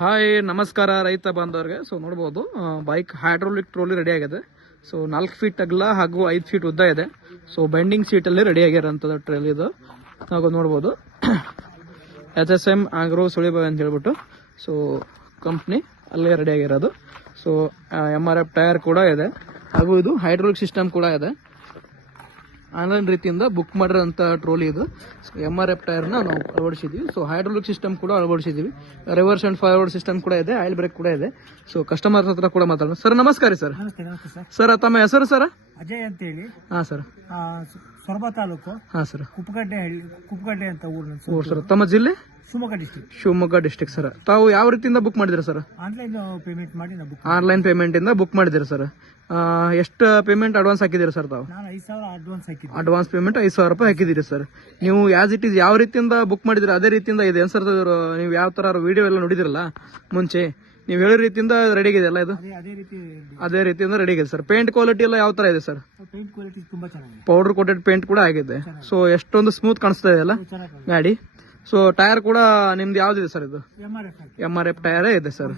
Hi ನಮಸ್ಕಾರ ರೈತ ಬಾಂಧವರಿಗೆ. ಸೊ ನೋಡ್ಬೋದು ಬೈಕ್ ಹೈಡ್ರೋಲಿಕ್ ಟ್ರೋಲಿ ರೆಡಿ ಆಗಿದೆ. ಸೊ 4 ಫೀಟ್ ಅಗಲ ಹಾಗೂ 5 ಫೀಟ್ ಉದ್ದ ಇದೆ. ಸೊ ಬೆಂಡಿಂಗ್ ಸೀಟಲ್ಲಿ ರೆಡಿ ಆಗಿರೋಂಥದ್ದು ಟ್ರೇಲ್ ಇದು. ನಾವು ನೋಡ್ಬೋದು HSM ಆಗ್ರೋ ಸುಳಿಬಾವಿ ಅಂತ ಹೇಳ್ಬಿಟ್ಟು ಸೊ ಕಂಪ್ನಿ ಅಲ್ಲೇ ರೆಡಿ ಆಗಿರೋದು. ಸೊ MRF ಟೈರ್ ಕೂಡ ಇದೆ ಹಾಗೂ ಇದು ಹೈಡ್ರೋಲಿಕ್ ಸಿಸ್ಟಮ್ ಕೂಡ ಇದೆ. ಆನ್ಲೈನ್ ರೀತಿಯಿಂದ ಬುಕ್ ಮಾಡಿರೋಂಥ ಟ್ರೋಲಿ ಇದು. MRF ಟೈರ್ನ ನಾವು ಅಳವಡಿಸಿದ್ವಿ. ಸೊ ಹೈಡ್ರೋಲಿಕ್ ಸಿಸ್ಟಮ್ ಕೂಡ ಅಳವಡಿಸಿದ್ವಿ. ರಿವರ್ಸ್ ಅಂಡ್ ಫಾರ್ವರ್ಡ್ ಸಿಸ್ಟಮ್ ಕೂಡ ಇದೆ. ಆಯಿಲ್ ಬ್ರೇಕ್ ಕೂಡ ಇದೆ. ಸೊ ಕಸ್ಟಮರ್ ಹತ್ರ ಕೂಡ ಮಾತಾಡೋಣ. ಸರ್ ನಮಸ್ಕಾರ ಸರ್. ಸರ್ ತಮ್ಮ ಹೆಸರು ಸರ್? ಅಜಯ್ ಅಂತ ಹೇಳಿ. ಹಾ ಸರ್. ಸೊರಬ ತಾಲೂಕು. ಹಾ ಸರ್. ಕುಪ್ಪಗಡ್ಡೆ ಅಂತ ಊರು ಸರ್. ತಮ್ಮ ಜಿಲ್ಲೆ? Shivamogga district sir. ತಾವು ಯಾವ ರೀತಿಯಿಂದ ಬುಕ್ ಮಾಡಿದಿರ ಸರ್? ಆನ್ಲೈನ್ ಪೇಮೆಂಟ್ ಮಾಡಿ ಆನ್ಲೈನ್ ಪೇಮೆಂಟ್ ಇಂದ ಬುಕ್ ಮಾಡಿದಿರ ಸರ್. ಎಷ್ಟು ಪೇಮೆಂಟ್ ಅಡ್ವಾನ್ಸ್ ಹಾಕಿದಿರಿ ಸರ್ ತಾವು? ನಾನು 5,000 ಅಡ್ವಾನ್ಸ್ ಹಾಕಿದ್ದೆ. ಅಡ್ವಾನ್ಸ್ ಪೇಮೆಂಟ್ 5,000 ರೂಪಾಯಿ ಹಾಕಿದಿರಿ ಸರ್. ನೀವು ಆಸ್ ಇಟ್ ಈಸ್ ಯಾವ ರೀತಿಯಿಂದ ಬುಕ್ ಮಾಡಿದಿರಿ ಅದೇ ರೀತಿಯಿಂದ ಇದೆ ಸರ್. ನೀವು ಯಾವ ತರ ವಿಡಿಯೋ ಎಲ್ಲ ನೋಡಿದಿರಲ್ಲ ಮುಂಚೆ, ನೀವು ಹೇಳೋ ರೀತಿಯಿಂದ ರೆಡಿ ಇದೆಯಲ್ಲ ಇದು? ಅದೇ ರೀತಿಯಿಂದ ರೆಡಿ ಆಗಿದೆ ಸರ್. ಪೇಂಟ್ ಕ್ವಾಲಿಟಿ ಎಲ್ಲ ಯಾವ ತರ ಇದೆ ಸರ್? ಪೇಂಟ್ ಕ್ವಾಲಿಟಿ ತುಂಬಾ ಚೆನ್ನಾಗಿದೆ. ಪೌಡರ್ ಕೋಟೆಡ್ ಪೇಂಟ್ ಕೂಡ ಆಗಿದೆ. ಸೊ ಎಷ್ಟೊಂದು ಸ್ಮೂತ್ ಕಾಣಿಸ್ತಾ ಇದೆ ಅಲ್ಲ ಗಾಡಿ. ಸೊ ಟೈರ್ ಕೂಡ ನಿಮ್ದು ಯಾವ್ದಿದೆ ಸರ್? ಇದು MRF ಟೈರ್ ಇದೆ ಸರ್.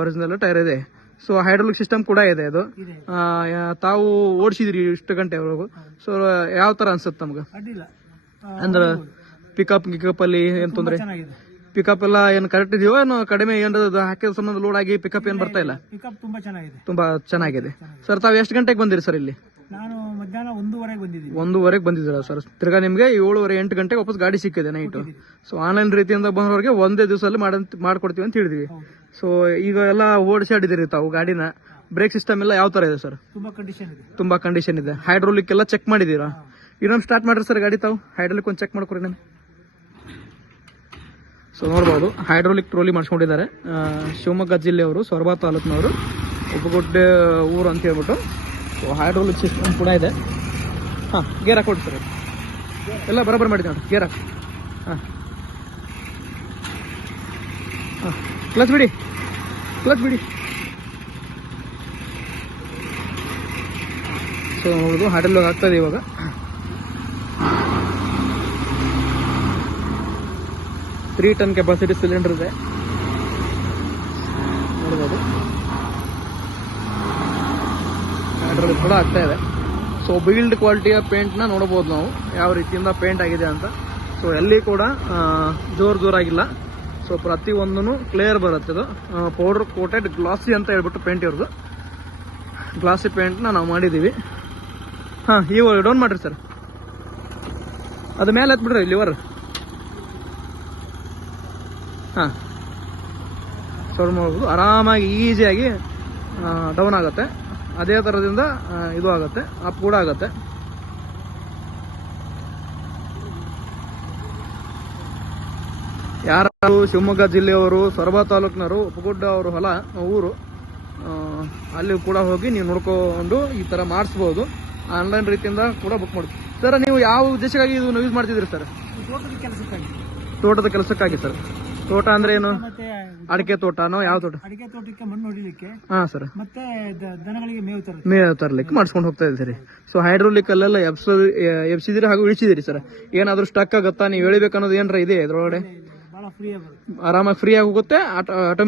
ಒರಿಜಿನಲ್ ಟೈರ್ ಇದೆ. ಸೊ ಹೈಡ್ರೋಲಿಕ್ ಸಿಸ್ಟಮ್ ಕೂಡ ಇದೆ ಇದು. ತಾವು ಓಡಿಸಿದ್ರಿ ಇಷ್ಟು ಗಂಟೆವರೆಗೂ. ಸೊ ಯಾವ ತರ ಅನ್ಸುತ್ತೆ ನಮ್ಗೆ? ಅಂದ್ರೆ ಪಿಕಪ್ ಅಲ್ಲಿ ಏನ್ ತೊಂದ್ರೆ? ಪಿಕಪ್ ಎಲ್ಲ ಏನ್ ಕರೆಕ್ಟ್ ಇದೆಯೋ ಏನು ಕಡಿಮೆ ಏನಾದ್ರು ಹಾಕಿದ ಸಂಬಂಧ ಲೋಡ್ ಆಗಿ ಪಿಕಪ್ ಏನ್ ಬರ್ತಾ ಇಲ್ಲ? ಪಿಕಪ್ ತುಂಬಾ ಚೆನ್ನಾಗಿದೆ ಸರ್. ತಾವು ಎಷ್ಟು ಗಂಟೆಗೆ ಬಂದಿರಿ ಸರ್ ಇಲ್ಲಿ? ನಾನು ಮಧ್ಯಾಹ್ನ 1:30 ಬಂದಿದ್ದೀನಿ. 1:30 ಬಂದಿದ್ದೀರಾ ಸರ್. ತಿರ್ಗಾ ನಿಮ್ಗೆ 7:30 8 ಗಂಟೆಗೆ ವಾಪಸ್ ಗಾಡಿ ಸಿಕ್ಕಿದೆ ನೈಟ್. ಸೊ ಆನ್ಲೈನ್ ರೀತಿಯಿಂದ ಬಂದವರಿಗೆ ಒಂದೇ ದಿವಸದಲ್ಲಿ ಮಾಡ್ಕೊಡ್ತೀವಿ ಅಂತ ಹೇಳಿದ್ವಿ. ಸೊ ಈಗ ಎಲ್ಲ ಓಡಿಸಾಡಿದಿರಿ ತಾವು ಗಾಡಿನ. ಬ್ರೇಕ್ ಸಿಸ್ಟಮ್ ಎಲ್ಲ ಯಾವ ತರ ಇದೆ ಸರ್? ತುಂಬಾ ಕಂಡೀಷನ್ ಇದೆ. ಹೈಡ್ರೋಲಿಕ್ ಎಲ್ಲ ಚೆಕ್ ಮಾಡಿದೀರಾ? ಇನ್ನೊಂದು ಸ್ಟಾರ್ಟ್ ಮಾಡ್ರಿ ಸರ್ ಗಾಡಿ ತಾವು. ಹೈಡ್ರೋಲಿಕ್ ಒಂದು ಚೆಕ್ ಮಾಡ್ಕೊರಿ ನಾನು. ಸೊ ನೋಡ್ಬೋದು ಹೈಡ್ರೋಲಿಕ್ ಟ್ರೋಲಿ ಮಾಡಿಸ್ಕೊಂಡಿದ್ದಾರೆ. ಶಿವಮೊಗ್ಗ ಜಿಲ್ಲೆಯವರು, ಸೊರಬ ತಾಲೂಕಿನವರು, ಉಪ್ಪಗುಡ್ಡೆ ಊರು ಅಂತ ಹೇಳ್ಬಿಟ್ಟು. ಸೊ ಹೈಡ್ರೋಲಿಕ್ ಸಿಸ್ಟಮ್ ಕೂಡ ಇದೆ. ಹಾಂ, ಗೇರ್ ಹಾಕೊಡಿ ಸರ್. ಎಲ್ಲ ಬರೋಬ್ಬರ ಮಾಡಿದೆ ನೋಡಿ. ಗೇರ್ ಹಾಕಿ. ಹಾಂ ಹಾಂ, ಕ್ಲಚ್ ಬಿಡಿ. ಸೊ ನೋಡೋದು ಹೈಡ್ರೋಲಿಕ್ ಆಗ್ತದೆ ಇವಾಗ. ತ್ರೀ ಟನ್ ಕೆಪಾಸಿಟಿ ಸಿಲಿಂಡರ್ ಇದೆ ನೋಡ್ಬೋದು. ಹೈಡ್ರೋಲಿಕ್ ಕೂಡ ಆಗ್ತಾ ಇದೆ. ಸೊ ಬಿಲ್ಡ್ ಕ್ವಾಲಿಟಿಯ ಪೇಂಟ್ನ ನೋಡಬಹುದು ನಾವು ಯಾವ ರೀತಿಯಿಂದ ಪೇಂಟ್ ಆಗಿದೆ ಅಂತ. ಸೊ ಎಲ್ಲಿ ಕೂಡ ಜೋರಾಗಿಲ್ಲ. ಸೊ ಪ್ರತಿಯೊಂದೂ ಕ್ಲಿಯರ್ ಬರುತ್ತೆ. ಇದು ಪೌಡರ್ ಕೋಟೆಡ್ ಗ್ಲಾಸಿ ಅಂತ ಹೇಳ್ಬಿಟ್ಟು ಪೇಂಟ್ ಇರೋದು. ಗ್ಲಾಸಿ ಪೇಂಟ್ನ ನಾವು ಮಾಡಿದ್ದೀವಿ. ಹಾಂ, ಇವಾಗ ಡೌನ್ ಮಾಡ್ರಿ ಸರ್. ಅದು ಮೇಲೆ ಹತ್ಬಿಡ್ರಿ ಲಿವರ್. ಹಾಂ, ಸೊ ನೋಡ್ಬೋದು ಆರಾಮಾಗಿ ಈಸಿಯಾಗಿ ಡೌನ್ ಆಗುತ್ತೆ. ಅದೇ ಥರದಿಂದ ಇದು ಆಗುತ್ತೆ, ಅಪ್ ಕೂಡ ಆಗುತ್ತೆ. ಯಾರು ಶಿವಮೊಗ್ಗ ಜಿಲ್ಲೆಯವರು, ಸೊರಬ ತಾಲೂಕಿನವರು, ಉಪ್ಪಗುಡ್ಡ ಅವರು ಹೊಲ ಊರು, ಅಲ್ಲಿ ಕೂಡ ಹೋಗಿ ನೀವು ನೋಡ್ಕೊಂಡು ಈ ಥರ ಮಾಡಿಸ್ಬೋದು. ಆನ್ಲೈನ್ ರೀತಿಯಿಂದ ಕೂಡ ಬುಕ್ ಮಾಡಿ. ಸರ್ ನೀವು ಯಾವ ಉದ್ದೇಶಕ್ಕಾಗಿ ಇದು ಯೂಸ್ ಮಾಡ್ತಿದ್ದೀರಿ ಸರ್? ತೋಟದ ಕೆಲಸಕ್ಕಾಗಿ ಸರ್. ತೋಟ ಅಂದ್ರೆ ಏನು? ಅಡಿಕೆ ತೋಟನೋ? ಯಾವ ತೋಟ? ಅಡಿಕೆ ತೋಟಕ್ಕೆ ಮಣ್ಣು ಹೊಡಿಲಿಕ್ಕೆ. ಹಾ ಸರ್. ಮತ್ತೆ ದನಗಳಿಗೆ ಮೇವು ತರಲಿಕ್ಕೆ ಮಾಡಿಸ್ಕೊಂಡು ಹೋಗ್ತಾ ಇದ್ದೀರಿ. ಸೊ ಹೈಡ್ರೋಲಿಕ್ ಅಲ್ಲೆಲ್ಲ ಎಬ್ಸಿದಿರಿ ಹಾಗೂ ಇಳಿಸಿದಿರಿ ಸರ್. ಏನಾದ್ರು ಸ್ಟಕ್ ಆಗುತ್ತಾ? ನೀವು ಎಳಿಬೇಕನ್ನೋದು ಏನಾರ ಇದೆ ಇದ್ರೊಳಗಡೆ? ಬಹಳ ಫ್ರೀ ಆರಾಮಾಗಿ ಫ್ರೀ ಆಗಿ ಹೋಗುತ್ತೆ. ಆಟೋಮೆಟಿಕ್